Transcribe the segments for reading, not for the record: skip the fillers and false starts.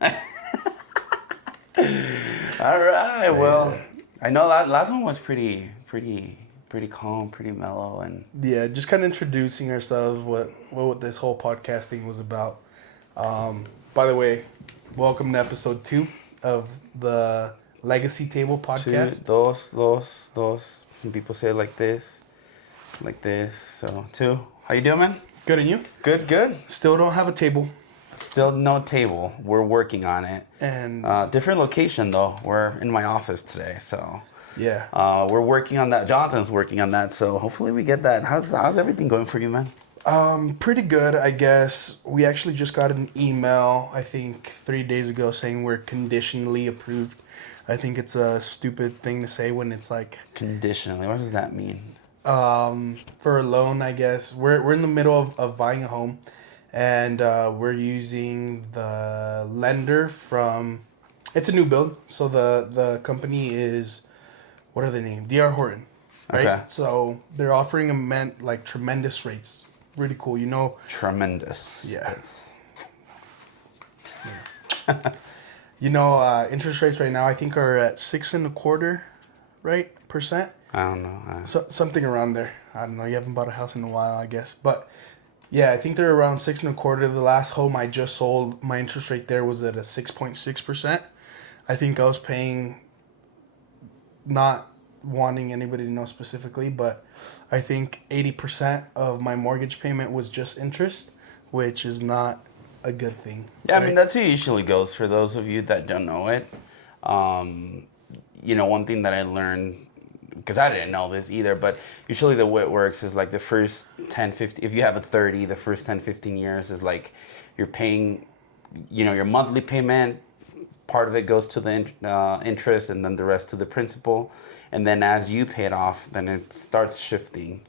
All right. Well, I know that last one was pretty calm, pretty mellow, and Yeah, just kind of introducing ourselves, what this whole podcasting was about. By the way, welcome to episode 2 of the Legacy Table two, podcast. dos. Some people say it like this. So two. How you doing, man? Good, and you? Good. Still don't have a table, Still no table. We're working on it. and Different location though. We're in my office today, so yeah, we're working on that. Jonathan's working on that, so hopefully we get that. How's everything going for you, man? pretty good, I guess. We actually just got an email, I think 3 days ago, saying we're conditionally approved. I think it's a stupid thing to say when it's like Conditionally, what does that mean? for a loan, I guess. We're in the middle of buying a home, and we're using the lender from. It's a new build, so the company is, what are they named? D.R. Horton, right? Okay. So they're offering like tremendous rates. Really cool, Tremendous. Yeah. That's- Interest rates right now I think are at 6.25%, right? Percent. I don't know. So something around there. I don't know. You haven't bought a house in a while, I guess. But yeah, I think they're around 6.25%. The last home I just sold, my interest rate there was at a 6.6%. I think I was paying, not wanting anybody to know specifically, but I think 80% of my mortgage payment was just interest, which is not a good thing. Yeah, I mean right? that's how it usually goes for those of you that don't know it. One thing that I learned, because I didn't know this either, but usually the way it works is like the first 10, 15, if you have a 30, the first 10, 15 years is like you're paying, your monthly payment, part of it goes to the interest and then the rest to the principal. And then as you pay it off, then it starts shifting.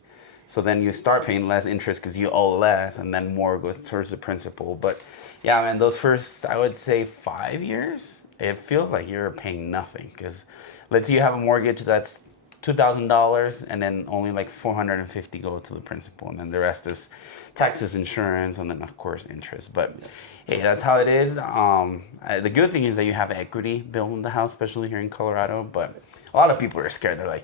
So then you start paying less interest because you owe less, and then more goes towards the principal. But yeah, man, those first, I would say 5 years, it feels like you're paying nothing. Because let's say you have a mortgage that's $2,000, and then only like 450 go to the principal, and then the rest is taxes, insurance, and then of course interest. But hey, that's how it is. The good thing is that you have equity built in the house, especially here in Colorado. But a lot of people are scared. They're like,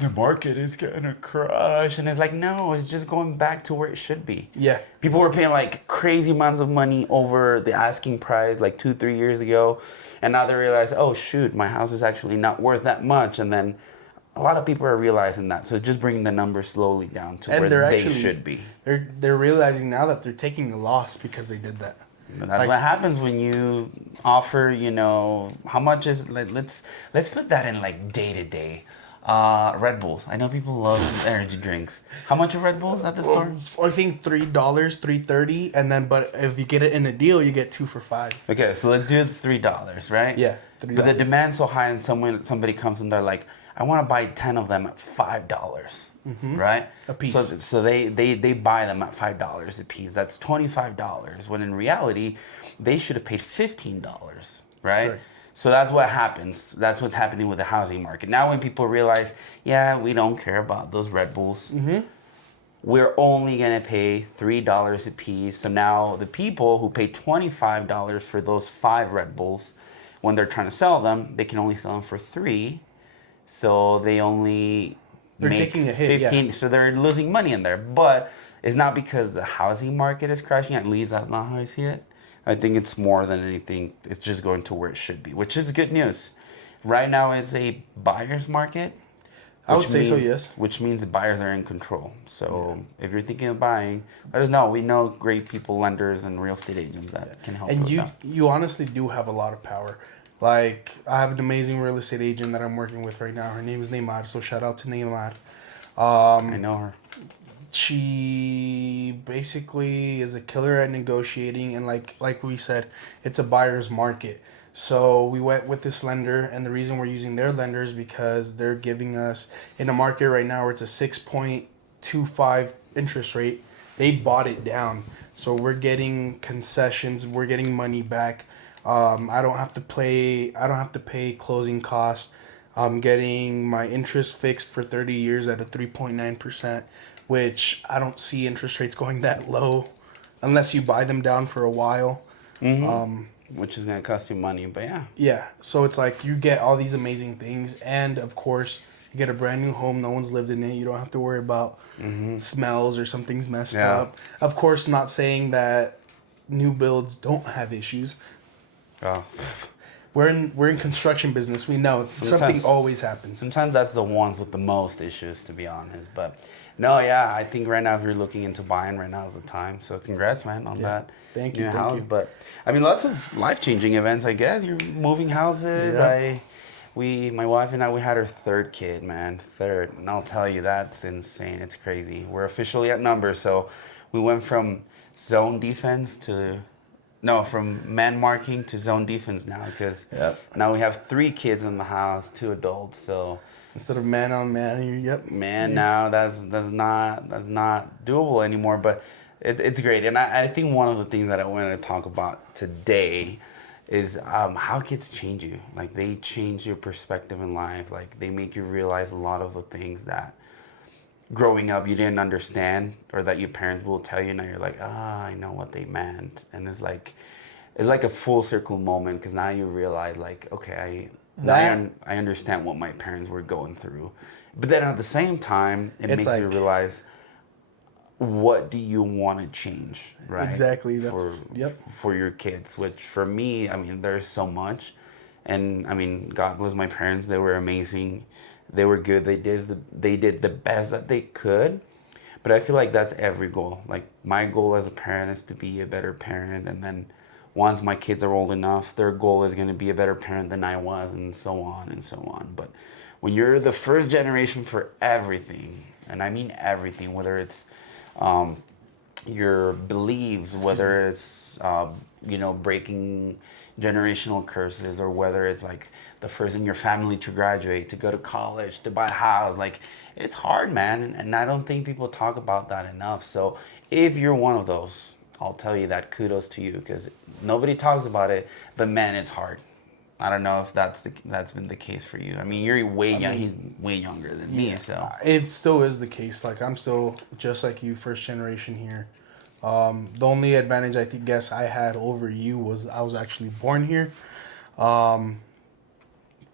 the market is gonna crash, and it's like, no, it's just going back to where it should be. Yeah. People were paying like crazy amounts of money over the asking price like 2-3 years ago, and now they realize, oh shoot, my house is actually not worth that much, and then a lot of people are realizing that, so it's just bringing the numbers slowly down to And where they're they actually should be. They're realizing now that they're taking a loss because they did that. And that's Like- what happens when you offer, how much is, let's put that in like day to day. Red Bulls. I know people love energy drinks. How much are Red Bulls at the store? I think $3, $3.30, and then but if you get it in a deal, you get 2 for $5. Okay, so let's do $3, right? Yeah, But the $3. demand's so high, and somebody comes and they're like, I want to buy 10 of them at $5, right? A piece. So they buy them at $5 a piece. That's $25. When in reality, they should have paid $15, right? Right. So that's what happens. That's what's happening with the housing market. Now when people realize, yeah, we don't care about those Red Bulls. We're only gonna pay $3 a piece. So now the people who pay $25 for those 5 Red Bulls, when they're trying to sell them, they can only sell them for 3. So they're make taking a hit, 15. yeah. So they're losing money in there. But it's not because the housing market is crashing. At least that's not how I see it. I think it's more than anything, it's just going to where it should be, which is good news. Right now, it's a buyer's market. I would which say so, means- yes. Which means the buyers are in control. So if you're thinking of buying, let us know. We know great people, lenders, and real estate agents that can help And with you that. you honestly do have a lot of power. Like, I have an amazing real estate agent that I'm working with right now. Her name is Neymar, so shout out to Neymar. I know her. She basically is a killer at negotiating, and like we said, it's a buyer's market. So we went with this lender, and the reason we're using their lender is because they're giving us, in a market right now where it's a 6.25 interest rate, they bought it down. So we're getting concessions, we're getting money back. I don't have to pay closing costs. I'm getting my interest fixed for 30 years at a 3.9%, which I don't see interest rates going that low unless you buy them down for a while. which is gonna cost you money. But yeah, Yeah, so it's like you get all these amazing things, and of course, you get a brand new home. No one's lived in it. You don't have to worry about smells or something's messed yeah. up. Of course, not saying that new builds don't have issues. Oh. We're in construction business. We know something Sometimes- always happens. Sometimes that's the ones with the most issues, to be honest. But no, yeah, I think right now if you're looking into buying, right now is the time. So congrats, man, on Yeah. that Thank you, new thank house. you. But I mean, lots of life-changing events, I guess. You're moving houses. Yeah. My wife and I, we had our third kid, man, third, and I'll tell you, that's insane. It's crazy. We're officially at numbers, so we went from zone defense to no, from man marking to zone defense now because Yep. now we have 3 kids in the house, 2 adults. So Instead of man on man, yep. man, now that's not doable anymore. But it's great, and I think one of the things that I wanted to talk about today is how kids change you. Like they change your perspective in life. Like they make you realize a lot of the things that growing up you didn't understand or that your parents will tell you. Now you're like, I know what they meant, and it's like a full circle moment because now you realize like, okay, I understand what my parents were going through, but then at the same time it It's makes you like- realize what do you want to change, right? Exactly, that's- for yep. for your kids. Which for me, I mean, there's so much, and I mean, God bless my parents. They were amazing. They were good. They did the best that they could. But I feel like that's every goal. Like my goal as a parent is to be a better parent, and then once my kids are old enough, their goal is going to be a better parent than I was, and so on and so on. But when you're the first generation for everything, and I mean everything, whether it's your beliefs, whether it's breaking generational curses, or whether it's like the first in your family to graduate, to go to college, to buy a house, like it's hard, man, and I don't think people talk about that enough. So if you're one of those, I'll tell you that kudos to you because nobody talks about it, but man, it's hard. I don't know if that's been the case for you. I mean, you're way young. He's way younger than me, so It still is the case. Like I'm still just like you, first generation here. The only advantage guess I had over you was I was actually born here.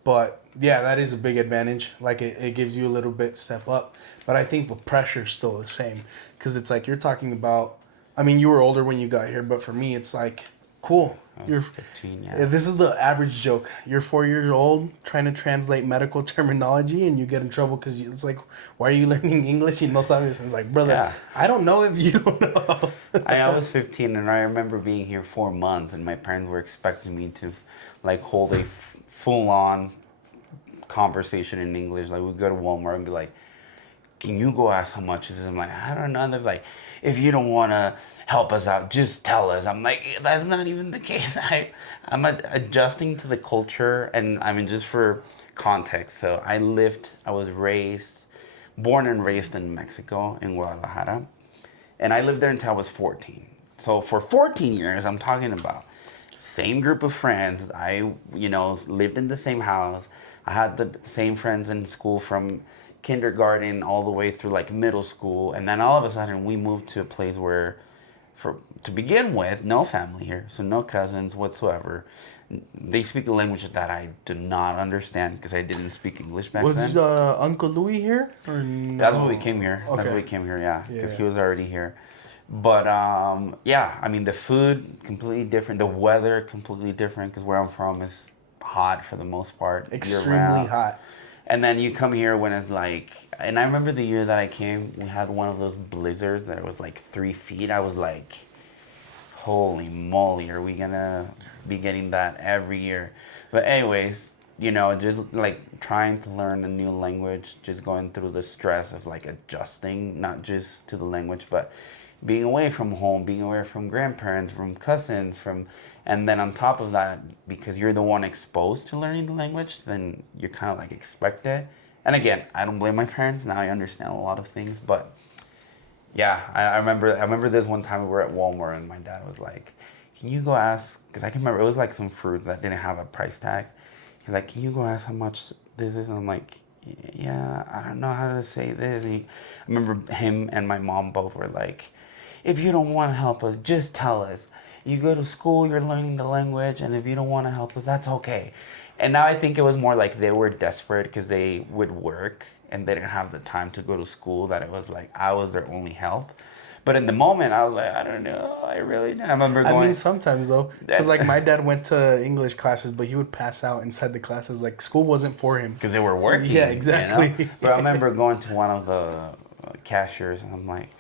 But yeah, that is a big advantage. Like it gives you a little bit step up. But I think the pressure's still the same because it's like you're talking about. I mean, you were older when you got here, but for me, it's like cool. I was You're 15, Yeah, this is the average joke. You're 4 years old trying to translate medical terminology and you get in trouble because it's like, why are you learning English? You no sabes. It's like, brother, Yeah. I don't know if you don't know. I was 15 and I remember being here 4 months and my parents were expecting me to like hold a full-on conversation in English. Like we'd go to Walmart and be like, can you go ask how much is it? I'm like, I don't know. And they're like, if you don't want to help us out, just tell us. I'm like, that's not even the case. I'm adjusting to the culture, and I mean, just for context. So I was born and raised in Mexico, in Guadalajara, and I lived there until I was 14. So for 14 years, I'm talking about same group of friends. I, lived in the same house. I had the same friends in school from kindergarten all the way through like middle school, and then all of a sudden we moved to a place where to begin with, no family here, so no cousins whatsoever. They speak a language that I do not understand because I didn't speak English back then. Was Uncle Louis here? Or no? That's why we came here. That's Okay. why we came here, yeah, because Yeah. he was already here. But yeah, I mean the food completely different, the weather completely different because where I'm from is hot for the most part. Extremely year-round. hot. And then you come here when it's like, and I remember the year that I came, we had one of those blizzards that was like 3 feet. I was like, holy moly, are we gonna be getting that every year? But anyways, just like trying to learn a new language, just going through the stress of like adjusting, not just to the language, but being away from home, being away from grandparents, from cousins, and then on top of that, because you're the one exposed to learning the language, then you're kind of like expected. And again, I don't blame my parents. Now I understand a lot of things, but yeah, I remember this one time we were at Walmart and my dad was like, can you go ask, because I can remember it was like some fruits that didn't have a price tag. He's like, can you go ask how much this is? And I'm like, yeah, I don't know how to say this. I remember him and my mom both were like, if you don't want to help us, just tell us. You go to school, you're learning the language, and if you don't want to help us, that's okay. And now I think it was more like they were desperate because they would work and they didn't have the time to go to school, that it was like I was their only help. But in the moment, I was like, I don't know. I really, I remember I going. mean, sometimes though, because like my dad went to English classes, but he would pass out inside the classes. Like school wasn't for him. Because they were working. Yeah, exactly. You know? But I remember going to one of the cashiers and I'm like,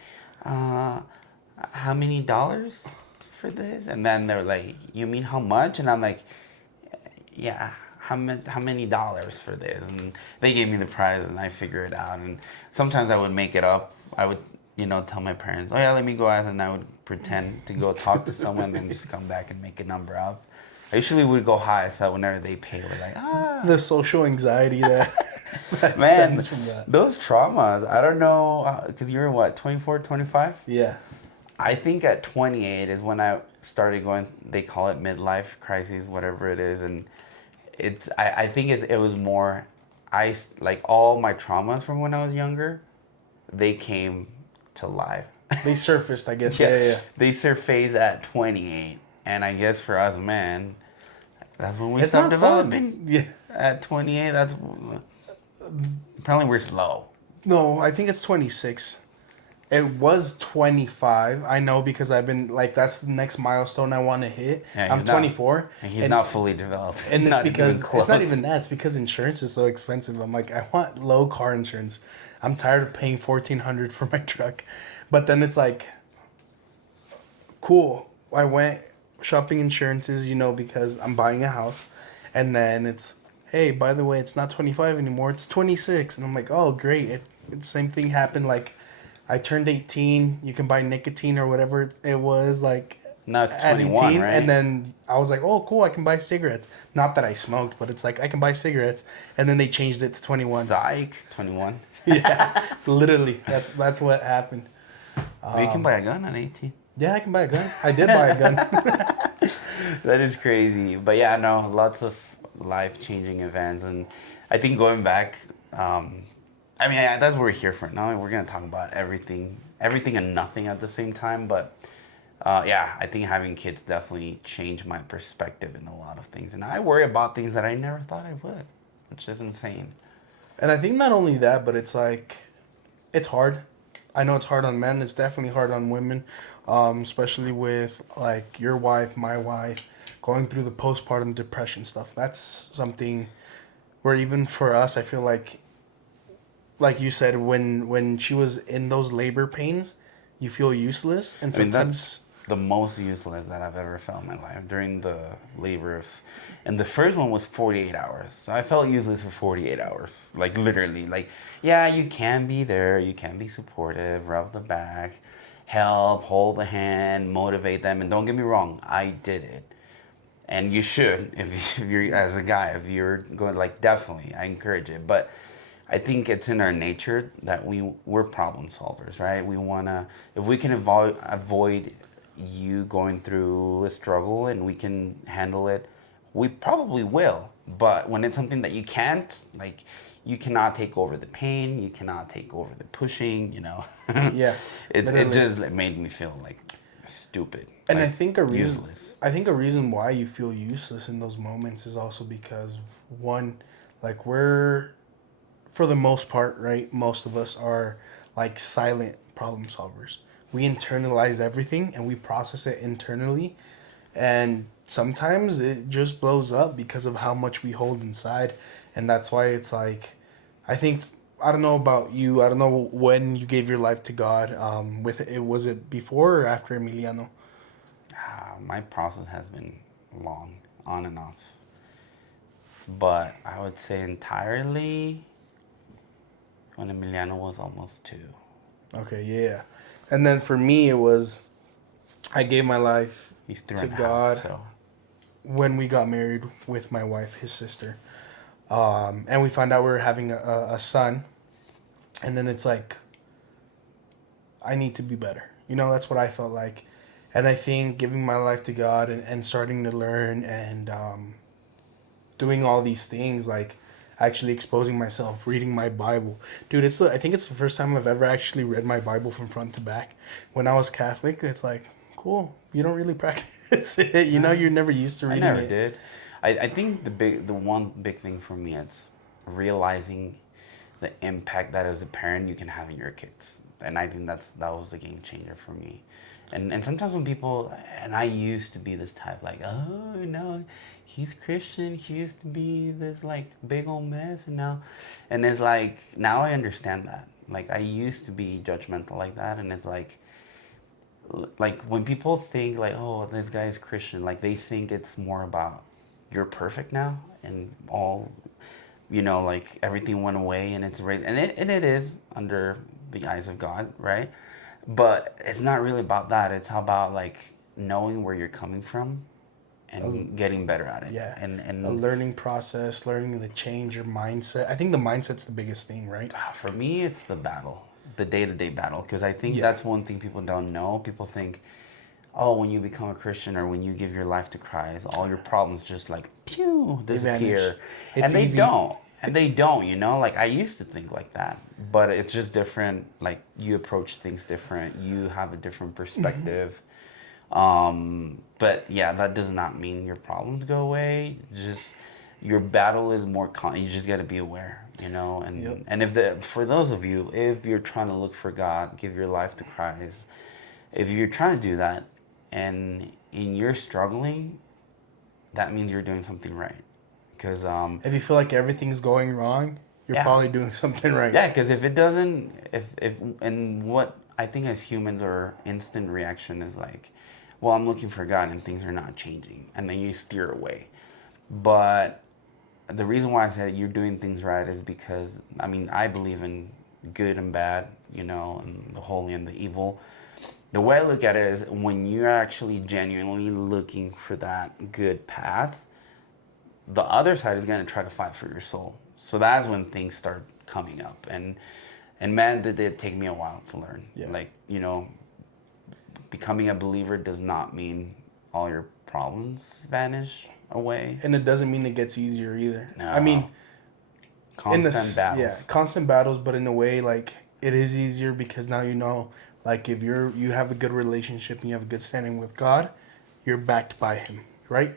how many dollars for this? And then they're like, you mean how much? And I'm like, yeah, how many dollars for this? And they gave me the price and I figured it out. And sometimes I would make it up. I would, tell my parents, oh yeah, let me go ask, and I would pretend to go talk to someone, then just come back and make a number up. I usually would go high, so whenever they pay, we're like, The social anxiety that, that Man, stems from that. those traumas, I don't know, because you're what, 24, 25? Yeah. I think at 28 is when I started going, they call it midlife crisis, whatever it is, and I think it was more, like all my traumas from when I was younger, they came to life. They surfaced, I guess. Yeah. They surface at 28, and I guess for us men, that's when we It's start not developing. fun. Yeah. At 28, that's apparently we're slow. No, I think it's 26. It was 25. I know because I've been like that's the next milestone I want to hit. Yeah, I'm 24. And he's not fully developed. And it's Not because even close. it's not even that. It's because insurance is so expensive. I'm like, I want low car insurance. I'm tired of paying $1,400 for my truck. But then it's like, cool. I went shopping insurances, because I'm buying a house, and then it's, hey, by the way, it's not 25 anymore. It's 26, and I'm like, oh, great. It same thing happened. Like, I turned 18. You can buy nicotine or whatever it was like. Now it's At 21, 18, right? and then I was like, oh, cool, I can buy cigarettes. Not that I smoked, but it's like, I can buy cigarettes. And then they changed it to 21. Psych, 21. Yeah, literally. That's what happened. But you can buy a gun at 18. Yeah, I can buy a gun. I did buy a gun. That is crazy. But yeah, no, lots of life-changing events. And I think going back, that's what we're here for. Now we're going to talk about everything and nothing at the same time. But I think having kids definitely changed my perspective in a lot of things. And I worry about things that I never thought I would, which is insane. And I think not only that, but it's like, it's hard. I know it's hard on men. It's definitely hard on women, especially with like your wife, my wife, going through the postpartum depression stuff. That's something where even for us, I feel like you said, when she was in those labor pains, you feel useless. And That's the most useless that I've ever felt in my life during the labor and the first one was 48 hours. So I felt useless for 48 hours. Like literally, like, yeah, you can be there, you can be supportive, rub the back, help, hold the hand, motivate them. And don't get me wrong, I did it. And you should, if you're, as a guy, if you're going, like, definitely, I encourage it. But I think it's in our nature that we're problem solvers, right? We want to, if we can avoid you going through a struggle and we can handle it, we probably will. But when it's something that you can't, like, you cannot take over the pain, you cannot take over the pushing, Yeah. it just made me feel like stupid. And like, I think a reason why you feel useless in those moments is also because, one, like, we're, for the most part, right, most of us are like silent problem solvers. We internalize everything and we process it internally, and sometimes it just blows up because of how much we hold inside. And that's why it's like, I don't know about you, I don't know when you gave your life to God. Was it before or after Emiliano? My process has been long, on and off. But I would say entirely when Emiliano was almost 2. Okay, yeah. And then for me, it was, I gave my life He's to 3.5, God so. when we got married with my wife, his sister. And we found out we were having a son. And then it's like, I need to be better. That's what I felt like. And I think giving my life to God and starting to learn and doing all these things, like actually exposing myself, reading my Bible. Dude, I think it's the first time I've ever actually read my Bible from front to back. When I was Catholic, it's like, cool. you don't really practice it. You know, you're never used to I reading never it. did. I think the one big thing for me is realizing the impact that as a parent you can have in your kids, and I think that was a game changer for me. And sometimes when people, and I used to be this type like, oh no, he's Christian, he used to be this like big old mess, and now, and it's like now I understand that. Like I used to be judgmental like that, and it's like when people think like, oh, this guy is Christian, like they think it's more about you're perfect now and all, like everything went away and it's right, and it is under the eyes of God, right? But it's not really about that. It's about like knowing where you're coming from and getting better at it. Yeah. A And learning process, learning to change your mindset. I think the mindset's the biggest thing, right? for me, it's the battle, the day-to-day battle, because I think Yeah. that's one thing people don't know. People think, oh, when you become a Christian or when you give your life to Christ, all your problems just like pew disappear, It's and they easy. don't. And they don't, Like I used to think like that, but it's just different. Like you approach things different. You have a different perspective. But yeah, that does not mean your problems go away. Just your battle is more. You just got to be aware, And Yep. and for those of you, if you're trying to look for God, give your life to Christ. If you're trying to do that, and you're struggling, that means you're doing something right. Because If you feel like everything's going wrong, you're Yeah. probably doing something right. yeah, because if it doesn't, if and what I think as humans, our instant reaction is like, well, I'm looking for God and things are not changing, and then you steer away. But the reason why I said you're doing things right is because I believe in good and bad, and the holy and the evil. The way I look at it is when you're actually genuinely looking for that good path, the other side is going to try to fight for your soul. So that's when things start coming up. And man, did it take me a while to learn. Yeah. Like, becoming a believer does not mean all your problems vanish away. And it doesn't mean it gets easier either. No. I mean, Constant battles. Yeah, constant battles, but in a way, like it is easier because now you know, like if you have a good relationship and you have a good standing with God, you're backed by Him, right?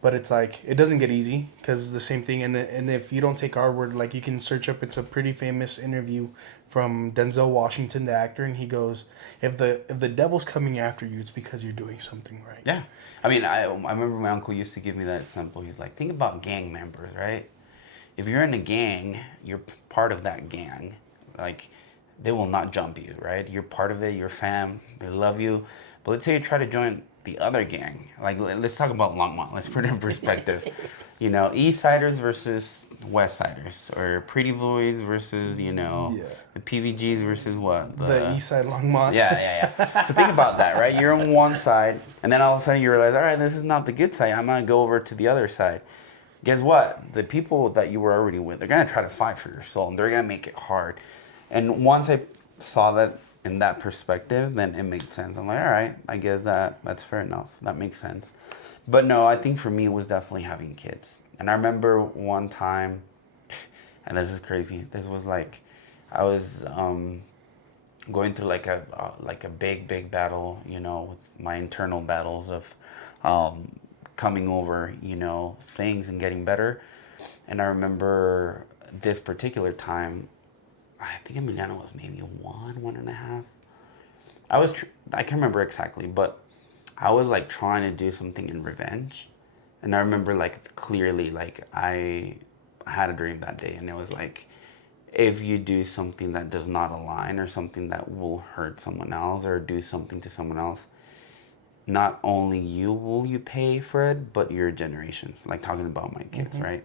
But it's like it doesn't get easy because it's the same thing. And if you don't take our word, like you can search up. It's a pretty famous interview from Denzel Washington, the actor, and he goes, "If the devil's coming after you, it's because you're doing something right." Yeah. I remember my uncle used to give me that example. He's like, think about gang members, right? If you're in a gang, you're part of that gang. Like, they will not jump you, right? You're part of it, you're fam, they love you. But let's say you try to join the other gang. Like, let's talk about Longmont. Let's put it in perspective. East Siders versus West Siders. Or Pretty Boys versus, the PVGs versus what? The East Side Longmont. Yeah. So think about that, right? You're on one side, and then all of a sudden you realize, all right, this is not the good side. I'm going to go over to the other side. Guess what? The people that you were already with, they're going to try to fight for your soul, and they're going to make it hard. And once I saw that in that perspective, then it made sense. I'm like, all right, I guess that's fair enough. That makes sense. But no, I think for me it was definitely having kids. And I remember one time, and this is crazy. This was like, I was going through like a big battle, with my internal battles of coming over, things and getting better. And I remember this particular time, I think Emiliano was maybe 1.5. I can't remember exactly, but I was like trying to do something in revenge. And I remember like clearly, like I had a dream that day, and it was like, if you do something that does not align or something that will hurt someone else or do something to someone else, not only will you pay for it, but your generations. Like talking about my kids, right?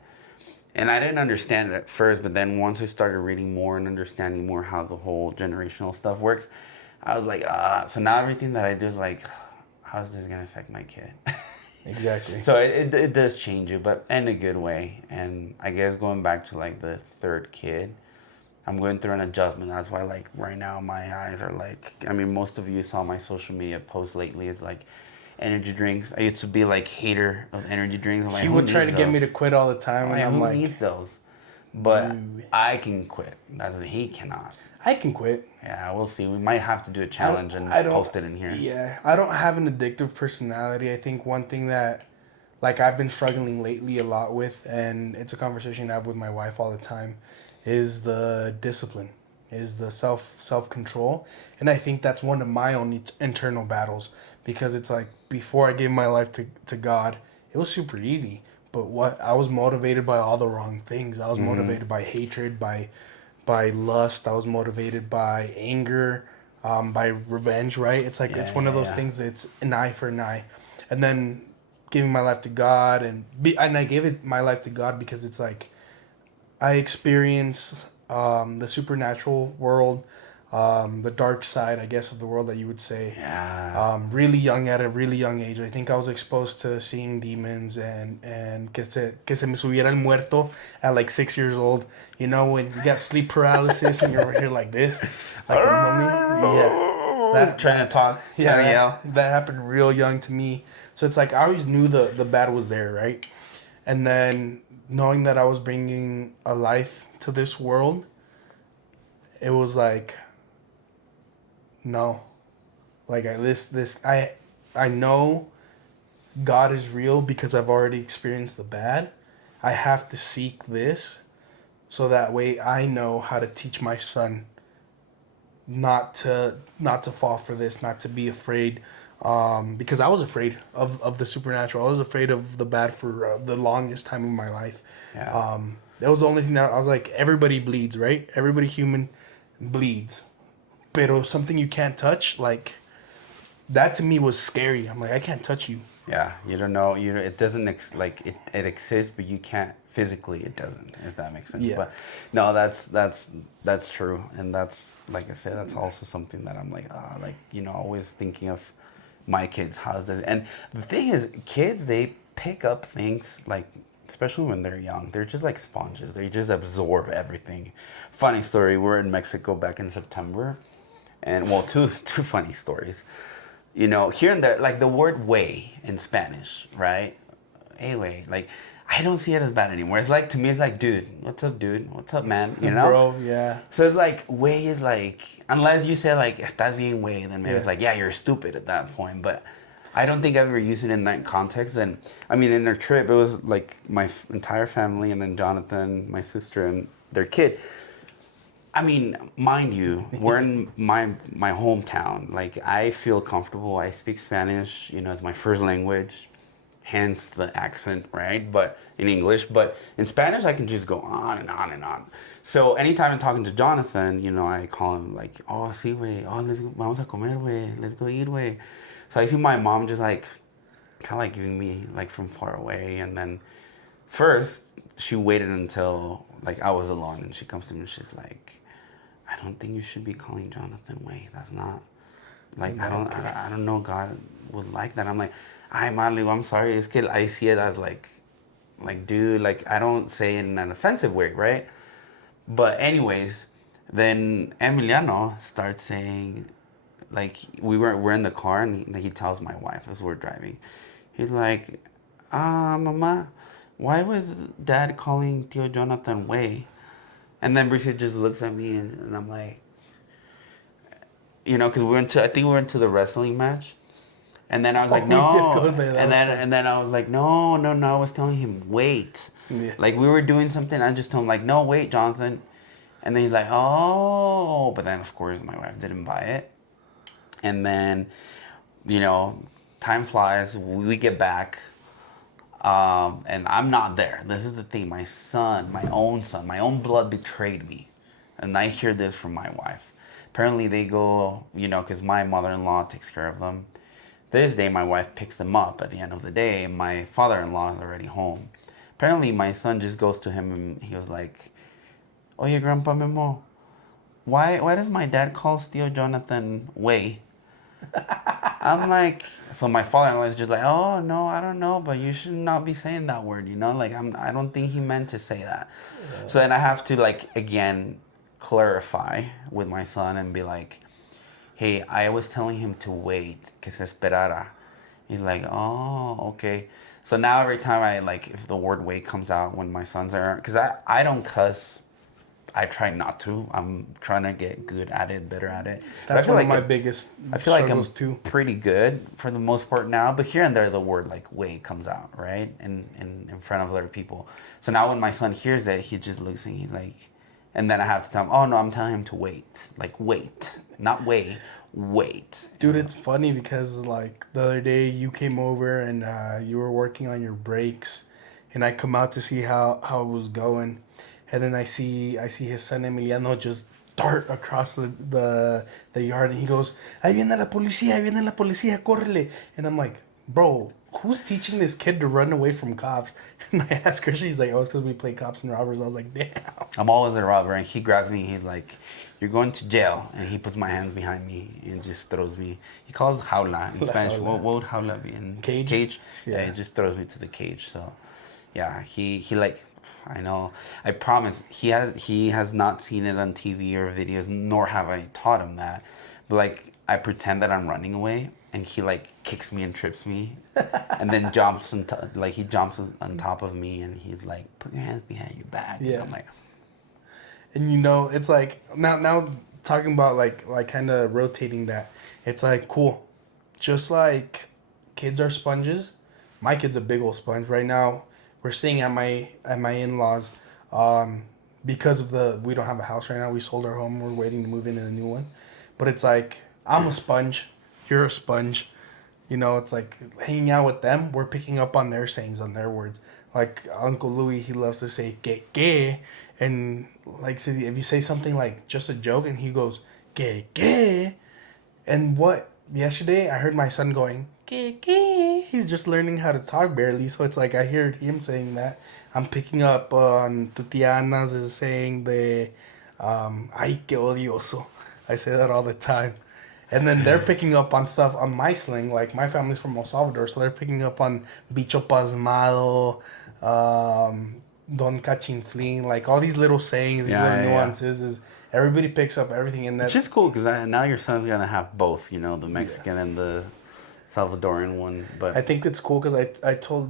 And I didn't understand it at first, but then once I started reading more and understanding more how the whole generational stuff works, I was like, so now everything that I do is like, how's this gonna affect my kid? Exactly. So it does change you, but in a good way. And I guess going back to like the third kid, I'm going through an adjustment. That's why like right now my eyes are like, most of you saw my social media posts lately. It's like energy drinks. I used to be like hater of energy drinks. I'm like, He who would try to needs get me those? to quit all the time, and I'm Who like, needs those? But "Ooh." I can quit. He cannot. I can quit. Yeah, we'll see. We might have to do a challenge and I don't. post it in here. Yeah, I don't have an addictive personality. I think one thing that, like, I've been struggling lately a lot with, and it's a conversation I have with my wife all the time, is the discipline, is the self control, and I think that's one of my own internal battles, because it's like before I gave my life to God, it was super easy. But what I was motivated by all the wrong things. I was motivated by hatred, by lust. I was motivated by anger, by revenge. Right? It's like it's one of those things. It's an eye for an eye, and then giving my life to God and I gave it my life to God because it's like I experienced the supernatural world, the dark side, I guess, of the world that you would say. Yeah. Really young at a really young age. I think I was exposed to seeing demons and que se me subiera el muerto at like 6 years old. You know, when you got sleep paralysis and you're over here like this, like a mummy. Yeah. That trying to talk. Yeah, Trying to yell. that happened real young to me. So it's like I always knew the bad was there, right? And then knowing that I was bringing a life to this world, it was like, no, like I know God is real because I've already experienced the bad. I have to seek this, so that way I know how to teach my son not to fall for this, not to be afraid. Because I was afraid of the supernatural. I was afraid of the bad for the longest time of my life. Yeah. That was the only thing that I was like, everybody bleeds, right? Everybody human bleeds. Pero something you can't touch, like, that to me was scary. I'm like, I can't touch you. Yeah, you don't know. It doesn't it exists, but you can't physically. It doesn't. If that makes sense. Yeah. But no, that's true, and that's like I said. That's also something that I'm like, always thinking of my kids. How's this? And the thing is, kids they pick up things like, especially when they're young. They're just like sponges. They just absorb everything. Funny story. We're in Mexico back in September, and well, two funny stories. You know, here and there, like the word way in Spanish, right? Hey, way. Like, I don't see it as bad anymore. It's like, to me, it's like, dude, what's up, dude? What's up, man? You know? Bro, yeah. So it's like, way is like, unless you say, like, estás bien, way, then maybe it's Yeah. like, yeah, you're stupid at that point. But I don't think I've ever used it in that context. And I mean, in our trip, it was like my entire family and then Jonathan, my sister, and their kid. I mean, mind you, we're in my hometown. Like, I feel comfortable. I speak Spanish, it's my first language, hence the accent, right? But in English, but in Spanish, I can just go on and on and on. So anytime I'm talking to Jonathan, I call him like, oh, sí, güey, oh, vamos a comer, güey, let's go eat, güey. So I see my mom just like, kind of like giving me like from far away, and then first she waited until like I was alone, and she comes to me and she's like, I don't think you should be calling Jonathan Way. That's not like I don't know God would like that. I'm like, ay Marley, I'm sorry. It's que I see it as like dude, like I don't say it in an offensive way, right? But anyways, then Emiliano starts saying, like we're in the car and he tells my wife as we're driving, he's like, Mama, why was Dad calling Tio Jonathan Way? And then Bricia just looks at me and I'm like, because I think we went to the wrestling match. And then I was like, We no. did go there, And then I was like, no. I was telling him, wait. Yeah. Like we were doing something. I just told him like, no, wait, Jonathan. And then he's like, oh. But then of course my wife didn't buy it. And then, time flies. We get back. And I'm not there. This is the thing. My son, my own blood betrayed me. And I hear this from my wife. Apparently they go, because my mother-in-law takes care of them. This day, my wife picks them up at the end of the day. My father-in-law is already home. Apparently, my son just goes to him and he was like, Oye, Grandpa Memo, why does my dad call Tio Jonathan Way? I'm like, so my father-in-law is just like, oh, no, I don't know, but you should not be saying that word, Like, I don't think he meant to say that. Yeah. So then I have to, like, again, clarify with my son and be like, hey, I was telling him to wait, que se esperara. He's like, oh, okay. So now every time if the word wait comes out when my sons are, because I don't cuss I try not to. I'm trying to get good at it, better at it. But That's one of my biggest I feel like I'm struggles too. pretty good for the most part now, but here and there the word like wait comes out, right? In front of other people. So now when my son hears that, he just looks and he's like, and then I have to tell him, oh no, I'm telling him to wait. Like wait. Not wait. Wait. Dude, it's funny because like the other day you came over and you were working on your brakes, and I come out to see how it was going, and then I see his son Emiliano just dart across the yard, and he goes, ahí viene la policía, córrele, and I'm like, bro, who's teaching this kid to run away from cops? And I asked her, she's like, oh, it's because we play cops and robbers. I was like, damn. I'm always a robber, and he grabs me. He's like, "You're going to jail," and he puts my hands behind me and just throws me. He calls jaula in La Spanish. jaula. What would jaula be in Cage? Yeah, Yeah. he just throws me to the cage. So, yeah, he like, I know. I promise he has not seen it on TV or videos, nor have I taught him that. But like, I pretend that I'm running away, and he like kicks me and trips me, and then jumps like he jumps on top of me, and he's like, "Put your hands behind your back." Yeah. And I'm like. And it's like now talking about like kind of rotating that. It's like cool. Just like kids are sponges. My kid's a big old sponge. Right now, we're staying at my in-laws because of we don't have a house right now. We sold our home. We're waiting to move into the new one. But it's like I'm a sponge, you're a sponge. It's like hanging out with them, we're picking up on their sayings, on their words. Like Uncle Louis, he loves to say que, and like if you say something like just a joke, and he goes que, and what yesterday I heard my son going que. He's just learning how to talk barely, so it's like I heard him saying that. I'm picking up on Tutiana's is saying the ay que odioso. I say that all the time. And then they're picking up on stuff on my slang. Like my family's from El Salvador, so they're picking up on bicho pasmado, don cachinflin, like all these little sayings, these Yeah, little yeah, yeah. nuances. Is everybody picks up everything in that? It's just cool because now your son's gonna have both, the Mexican and the Salvadoran one. But I think it's cool because I told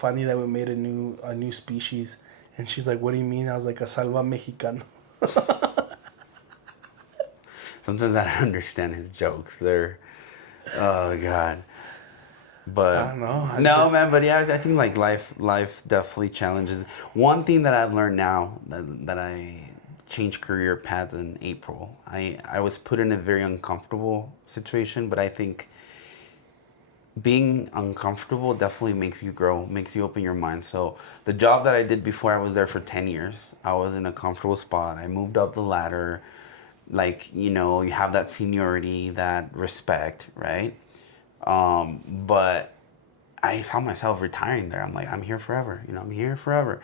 Fanny that we made a new species, and she's like, "What do you mean?" I was like, "A salva mexicano." sometimes I don't understand his jokes. They're, oh god. But I don't know. man. But yeah, I think like life definitely challenges. One thing that I've learned now that I changed career paths in April. I was put in a very uncomfortable situation, but I think being uncomfortable definitely makes you grow, makes you open your mind. So the job that I did before, I was there for 10 years. I was in a comfortable spot. I moved up the ladder. Like, you have that seniority, that respect, right? But I saw myself retiring there. I'm like, I'm here forever. I'm here forever.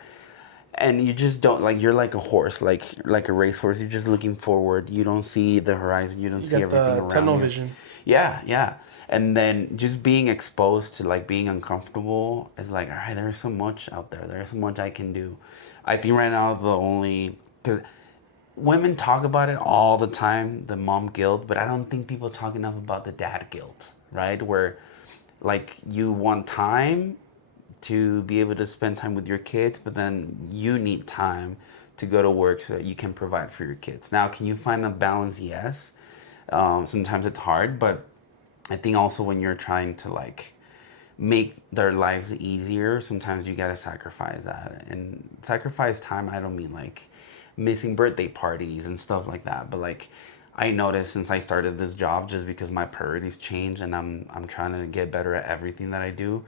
And you just don't, like, you're like a horse, like a racehorse. You're just looking forward. You don't see the horizon. You don't You see got everything the around tunnel you. vision. Yeah. And then just being exposed to like being uncomfortable is like, all right, there's so much out there. There's so much I can do. I think right now because women talk about it all the time, the mom guilt, but I don't think people talk enough about the dad guilt, right? Where like you want time to be able to spend time with your kids, but then you need time to go to work so that you can provide for your kids. Now, can you find a balance? Yes. Sometimes it's hard, but I think also when you're trying to like make their lives easier, sometimes you gotta sacrifice that. And sacrifice time, I don't mean like missing birthday parties and stuff like that, but like I noticed since I started this job, just because my priorities change and I'm trying to get better at everything that I do.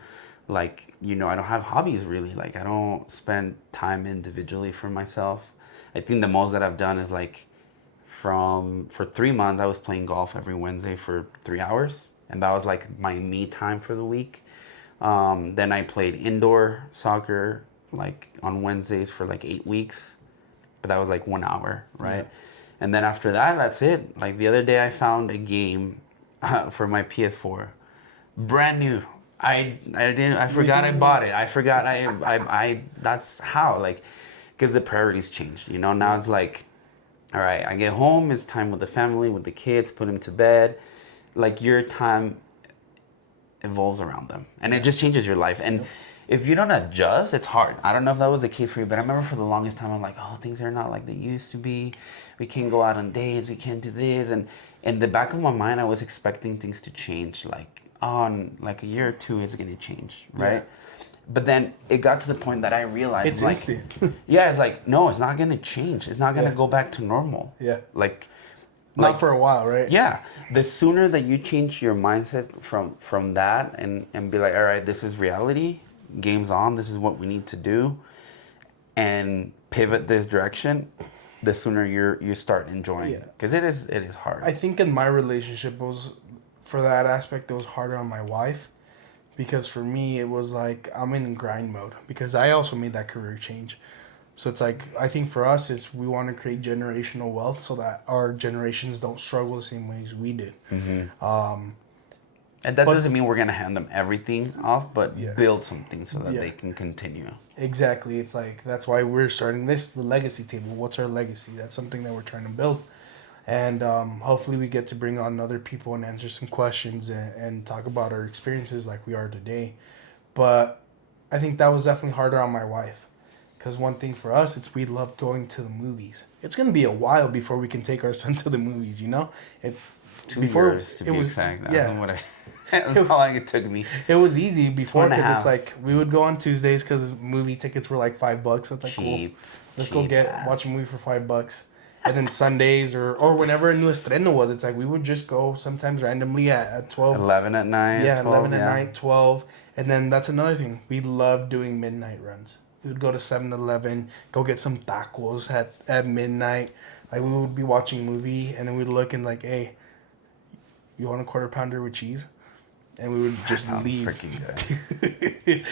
Like, I don't have hobbies really. Like I don't spend time individually for myself. I think the most that I've done is like for 3 months I was playing golf every Wednesday for 3 hours, and that was like my me time for the week. Then I played indoor soccer like on Wednesdays for like 8 weeks, but that was like 1 hour, right? Yeah. And then after that, that's it. Like the other day, I found a game for my PS4, brand new. I forgot I bought it. I forgot I that's how, like, because the priorities changed. Now it's like, all right, I get home, it's time with the family, with the kids, put them to bed. Like your time evolves around them, and it just changes your life. And if you don't adjust, it's hard. I don't know if that was the case for you, but I remember for the longest time, I'm like, oh, things are not like they used to be. We can't go out on dates. We can't do this. And in the back of my mind, I was expecting things to change. Like, on like a year or two, it's going to change, right? Yeah. But then it got to the point that I realized, It's like, instant. yeah, it's like, no, it's not going to change. It's not going to Yeah. go back to normal. Yeah. Like, Not for a while, right? yeah, the sooner that you change your mindset from that and be like, all right, this is reality, game's on, this is what we need to do, and pivot this direction, the sooner you start enjoying. Yeah. Because it is hard. I think in my relationship, it was, for that aspect, it was harder on my wife. Because for me, it was like, I'm in grind mode. Because I also made that career change. So it's like, I think for us, it's we want to create generational wealth so that our generations don't struggle the same ways we did. And that but- doesn't mean we're gonna hand them everything off, but Yeah. build something so that Yeah. they can continue. Exactly. It's like, that's why we're starting this, the legacy table. What's our legacy? That's something that we're trying to build. And hopefully we get to bring on other people and answer some questions and talk about our experiences like we are today. But I think that was definitely harder on my wife. Because one thing for us, it's we love going to the movies. It's going to be a while before we can take our son to the movies, you know? It's 2 before years to it be was- exact. That's yeah. what I. That's how long it took me. It was easy before 4.5. because it's like we would go on Tuesdays because movie tickets were like $5. So it's like, cool. Cheap. Let's go cheap ass. watch a movie for $5. And then Sundays or whenever a new estreno was, it's like we would just go sometimes randomly at 12. 11 at night. Yeah, 12, 11 at night, 12. And then that's another thing. We love doing midnight runs. We would go to 7-Eleven, go get some tacos at midnight. Like we would be watching a movie and then we'd look and like, hey, you want a quarter pounder with cheese? And we would just Sounds leave. freaking good.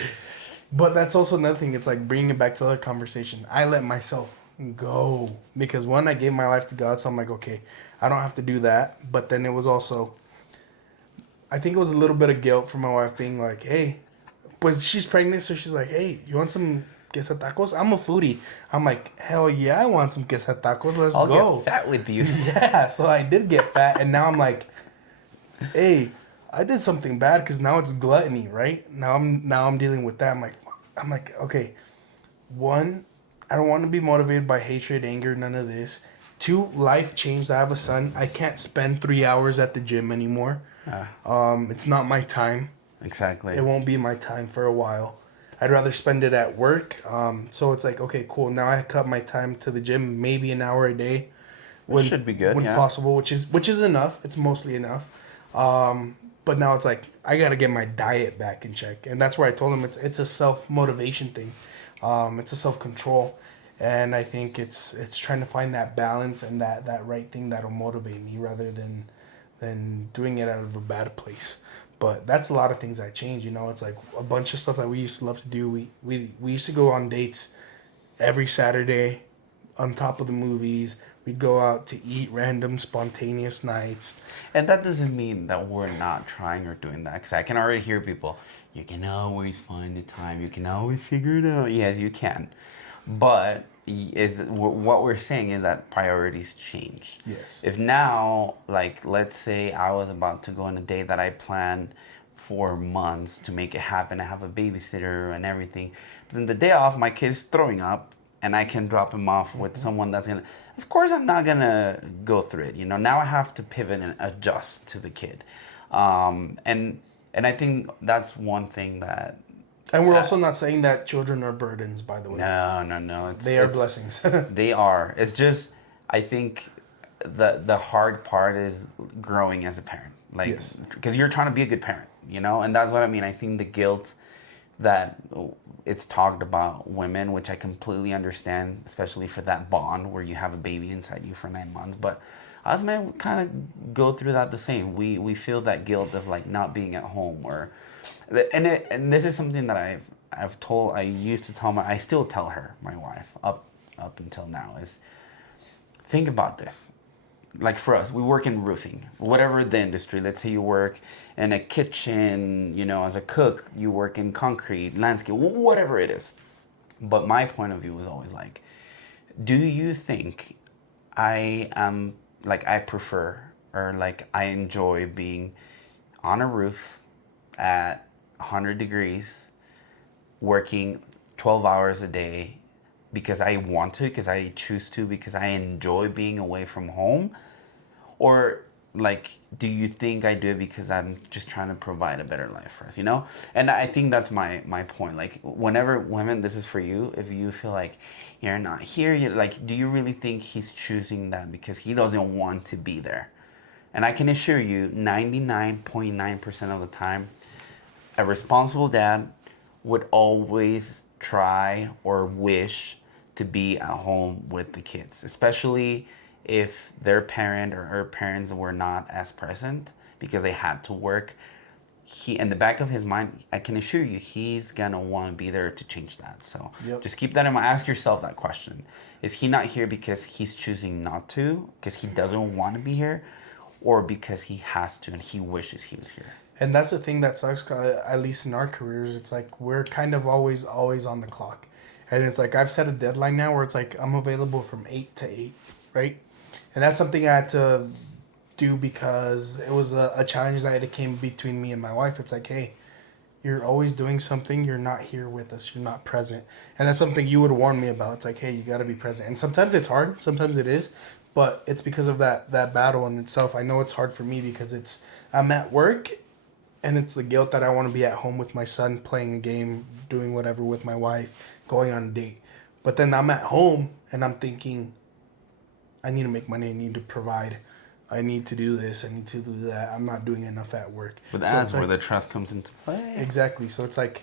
But that's also another thing. It's like bringing it back to the conversation. I let myself go because one, I gave my life to God, so I'm like, okay, I don't have to do that. But then it was also, I think it was a little bit of guilt for my wife being like, hey, was she's pregnant, so she's like, hey, you want some queso tacos? I'm a foodie. I'm like, hell yeah, I want some queso tacos. Let's I'll go. get fat with you. Yeah, so I did get fat, and now I'm like, hey, I did something bad because now it's gluttony, right? Now I'm dealing with that. I'm like, okay, one, I don't want to be motivated by hatred, anger, none of this. Two, life changed. I have a son. I can't spend 3 hours at the gym anymore. It's not my time. Exactly. It won't be my time for a while. I'd rather spend it at work. So it's like, okay, cool. Now I cut my time to the gym, maybe an hour a day. Which should be good, when yeah. possible, which is enough. It's mostly enough. But now it's like I gotta get my diet back in check, and that's where I told him it's a self motivation thing, it's a self control, and I think it's trying to find that balance and that right thing that'll motivate me rather than doing it out of a bad place. But that's a lot of things that change. You know, it's like a bunch of stuff that we used to love to do. We used to go on dates every Saturday, on top of the movies. We'd go out to eat random, spontaneous nights. And that doesn't mean that we're not trying or doing that. Because I can already hear people, you can always find the time. You can always figure it out. Yes, you can. But what we're saying is that priorities change. Yes. If now, like, let's say I was about to go on a date that I planned for months to make it happen. I have a babysitter and everything. Then the day off, my kid's throwing up. And I can drop him off with someone that's gonna. Of course, I'm not gonna go through it. You know, now I have to pivot and adjust to the kid, and I think that's one thing that. And we're also not saying that children are burdens, by the way. No. They are blessings. They are. It's just, I think, the hard part is growing as a parent. Like, Yes. because you're trying to be a good parent, you know, and that's what I mean. I think the guilt that it's talked about women, which I completely understand, especially for that bond where you have a baby inside you for 9 months. But us men kind of go through that the same. We feel that guilt of like not being at home, or, and this is something that I used to tell I still tell her, my wife, up until now, is think about this. Like for us, we work in roofing, whatever the industry. Let's say you work in a kitchen, you know, as a cook, you work in concrete, landscape, whatever it is. But my point of view was always like, do you think I am, like I prefer, or like I enjoy being on a roof at 100 degrees working 12 hours a day because I want to, because I choose to, because I enjoy being away from home? Or like, do you think I do it because I'm just trying to provide a better life for us, you know? And I think that's my point. Like, whenever women, this is for you, if you feel like you're not here, you're like, do you really think he's choosing that because he doesn't want to be there? And I can assure you, 99.9% of the time, a responsible dad would always try or wish to be at home with the kids, especially if their parent or her parents were not as present because they had to work. He, in the back of his mind, I can assure you, he's gonna want to be there to change that. So Yep. just keep that in mind. Ask yourself that question: is he not here because he's choosing not to, because he doesn't want to be here, or because he has to and he wishes he was here? And that's the thing that sucks, at least in our careers. It's like we're kind of always on the clock. And it's like I've set a deadline now where it's like I'm available from 8 to 8, right? And that's something I had to do because it was a challenge that it came between me and my wife. It's like, hey, you're always doing something. You're not here with us. You're not present. And that's something you would warn me about. It's like, hey, you got to be present. And sometimes it's hard. Sometimes it is. But it's because of that battle in itself. I know it's hard for me because I'm at work and it's the guilt that I want to be at home with my son, playing a game, doing whatever with my wife, going on a date. But then I'm at home and I'm thinking, I need to make money. I need to provide. I need to do this. I need to do that. I'm not doing enough at work. But So that's it's where like, the trust comes into play. exactly. So it's like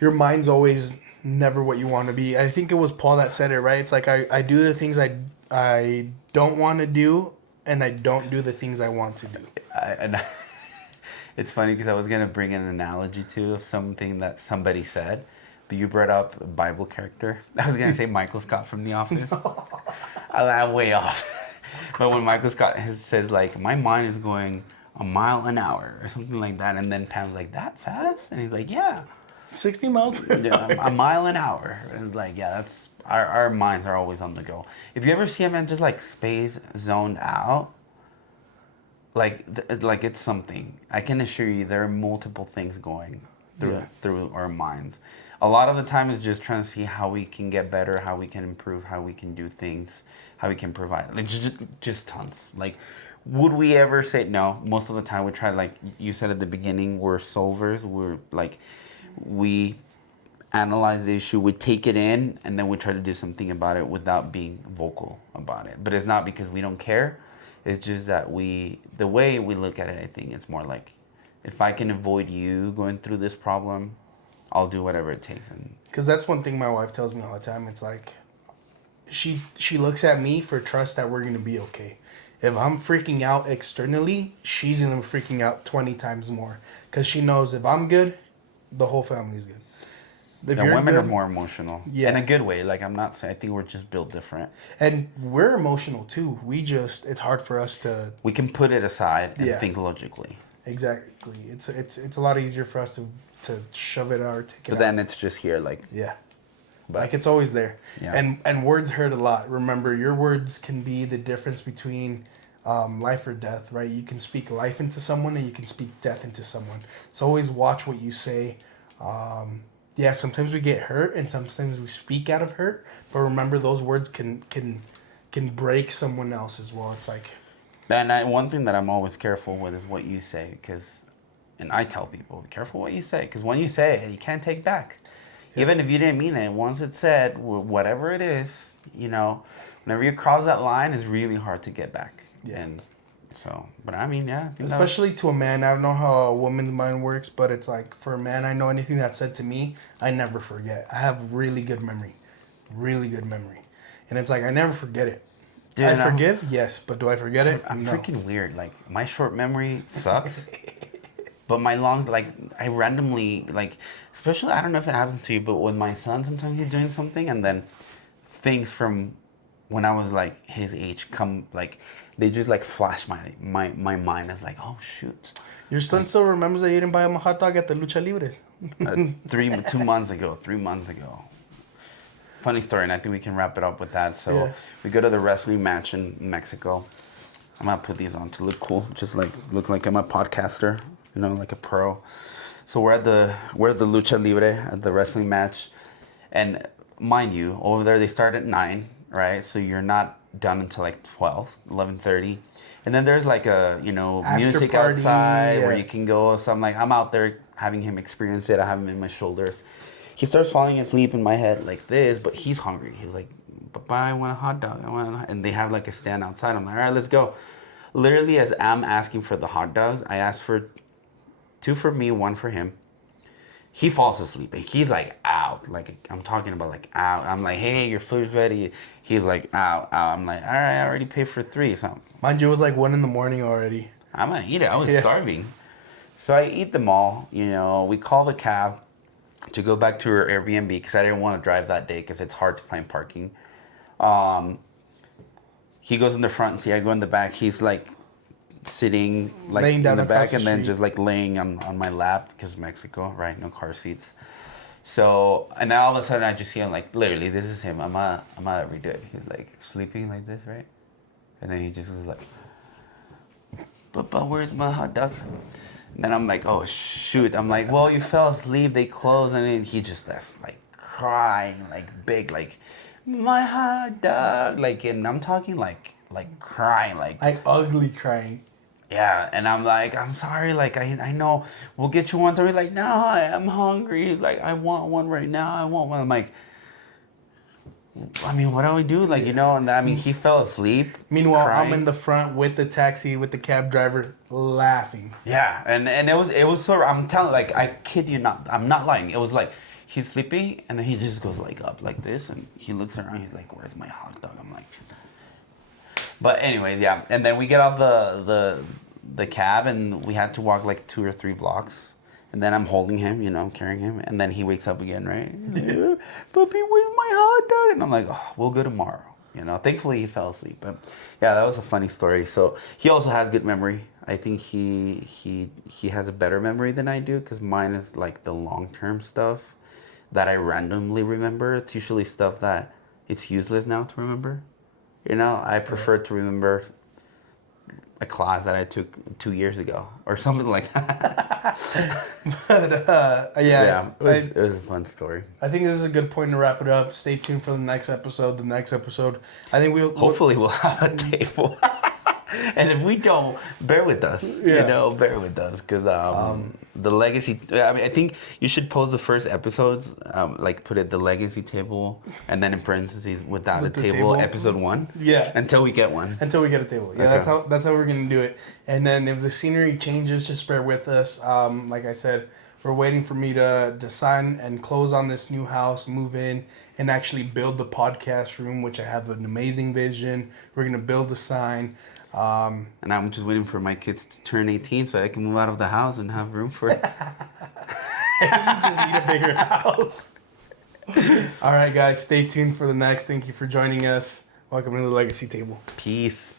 your mind's always never what you want to be. I think it was Paul that said it, right? It's like I do the things I don't want to do, and I don't do the things I want to do. And it's funny because I was gonna bring an analogy too of something that somebody said, but you brought up a Bible character. I was gonna say Michael Scott from The Office. I'm way off. But when Michael Scott says like, my mind is going a mile an hour or something like that, and then Pam's like, that fast? And he's like, yeah. 60 miles per hour. Yeah, a mile an hour. It's like, yeah, that's our minds are always on the go. If you ever see a man just like space zoned out, like like it's something. I can assure you, there are multiple things going through our minds. A lot of the time is just trying to see how we can get better, how we can improve, how we can do things, how we can provide. Like just tons. Like, would we ever say no? Most of the time we try. Like you said at the beginning, we're solvers. We're like, we analyze the issue, we take it in, and then we try to do something about it without being vocal about it. But it's not because we don't care. It's just that the way we look at it, I think it's more like, if I can avoid you going through this problem, I'll do whatever it takes. And Because that's one thing my wife tells me all the time. It's like she looks at me for trust that we're gonna be okay. If I'm freaking out externally, she's gonna be freaking out 20 times more. Because she knows if I'm good, the whole family's good. If yeah, you're women are good, more emotional. Yeah. In a good way. Like, I'm not saying, I think we're just built different. and we're emotional too. It's hard for us to We can put it aside and Yeah. think logically. exactly. It's a lot easier for us to shove it out or take it But out. then it's just here, like, Yeah. but Like it's always there. Yeah. And words hurt a lot. Remember, your words can be the difference between life or death, right? You can speak life into someone and you can speak death into someone. So always watch what you say. Yeah, sometimes we get hurt and sometimes we speak out of hurt, but remember those words can break someone else as well. It's like one thing that I'm always careful with is what you say, because, and I tell people, be careful what you say, because when you say it, you can't take back. Yeah. Even if you didn't mean it, once it's said, whatever it is, you know, whenever you cross that line, it's really hard to get back. Yeah. And so, but I mean, yeah. I think that was- especially to a man. I don't know how a woman's mind works, but it's like for a man, I know anything that's said to me, I never forget. I have really good memory. Really good memory. And it's like I never forget it. Dude, I I'm- forgive, yes, but do I forget it? I'm No. freaking weird. Like, my short memory sucks. But my long, like, I randomly, like, especially, I don't know if it happens to you, but with my son, sometimes he's doing something, and then things from when I was, like, his age come, like, they just, like, flash my mind. It's like, oh, shoot. Your son still remembers that you didn't buy him a hot dog at the Lucha Libres. 3 months ago. Funny story, and I think we can wrap it up with that. So Yeah. we go to the wrestling match in Mexico. I'm gonna put these on to look cool, just like look like I'm a podcaster, you know, like a pro. So we're at the Lucha Libre at the wrestling match, and mind you, over there they start at 9, right? So you're not done until like 12, 11:30. And then there's like a, After music party, outside where yeah. you can go. So I'm like, I'm out there having him experience it. I have him in my shoulders. He starts falling asleep in my head like this, but he's hungry. He's like, Papa, I want a hot dog. And they have like a stand outside. I'm like, all right, let's go. Literally, as I'm asking for the hot dogs, I asked for 2 for me, 1 for him. He falls asleep and he's like out. Like, I'm talking about like out. I'm like, hey, your food's ready. He's like out. I'm like, all right, I already paid for 3. So Mind you, it was like 1 in the morning already. I'm gonna eat it. I was Yeah. starving. So I eat them all. We call the cab to go back to our Airbnb because I didn't want to drive that day because it's hard to find parking. He goes in the front seat. I go in the back. He's like sitting like Laying down in the across back the and then street. just like laying on my lap because Mexico, right? No car seats. So, and then all of a sudden I just see him like, literally, this is him. I'm gonna redo it. He's like sleeping like this, right? And then he just was like, Papa, where's my hot dog? And then I'm like, oh shoot. I'm like, well, you fell asleep. They closed. And then he just starts like crying, like big, like, my hot dog. Like, and I'm talking like crying, like, Like ugly crying. yeah. And I'm like, I'm sorry. Like, I know we'll get you one. So he's like, no, I'm hungry. Like, I want one right now. I want one. I'm like, I mean, what do we do? Like, and I mean, he fell asleep. Meanwhile, crying. I'm in the front with the taxi, with the cab driver, laughing. Yeah, and it was so, I'm telling, like, I kid you not, I'm not lying. It was like he's sleeping and then he just goes like up like this and he looks around. He's like, "Where's my hot dog?" I'm like, but anyways, yeah. And then we get off the cab and we had to walk like 2 or 3 blocks. And then I'm holding him, carrying him, and then he wakes up again, right? Puppy, where's my hot dog? And I'm like, oh, we'll go tomorrow. Thankfully he fell asleep, but yeah, that was a funny story. So he also has good memory. I think he has a better memory than I do because mine is like the long term stuff that I randomly remember. It's usually stuff that it's useless now to remember. I prefer to remember a class that I took 2 years ago or something like that. But Yeah, it was a fun story. I think this is a good point to wrap it up. Stay tuned for the next episode. I think Hopefully we'll have a table. And if we don't, bear with us. Yeah. Bear with us because the legacy. I mean, I think you should post the first episodes, like put it the legacy table, and then in parentheses without With the the table, table? episode 1. Yeah. Until we get one. until we get a table. Yeah, Okay. that's how we're gonna do it. And then if the scenery changes, just bear with us. Like I said, we're waiting for me to sign and close on this new house, move in, and actually build the podcast room, which I have an amazing vision. We're gonna build a sign. And I'm just waiting for my kids to turn 18 so I can move out of the house and have room for it. You just need a bigger house. All right, guys, stay tuned for the next. Thank you for joining us. Welcome to the Legacy Table. Peace.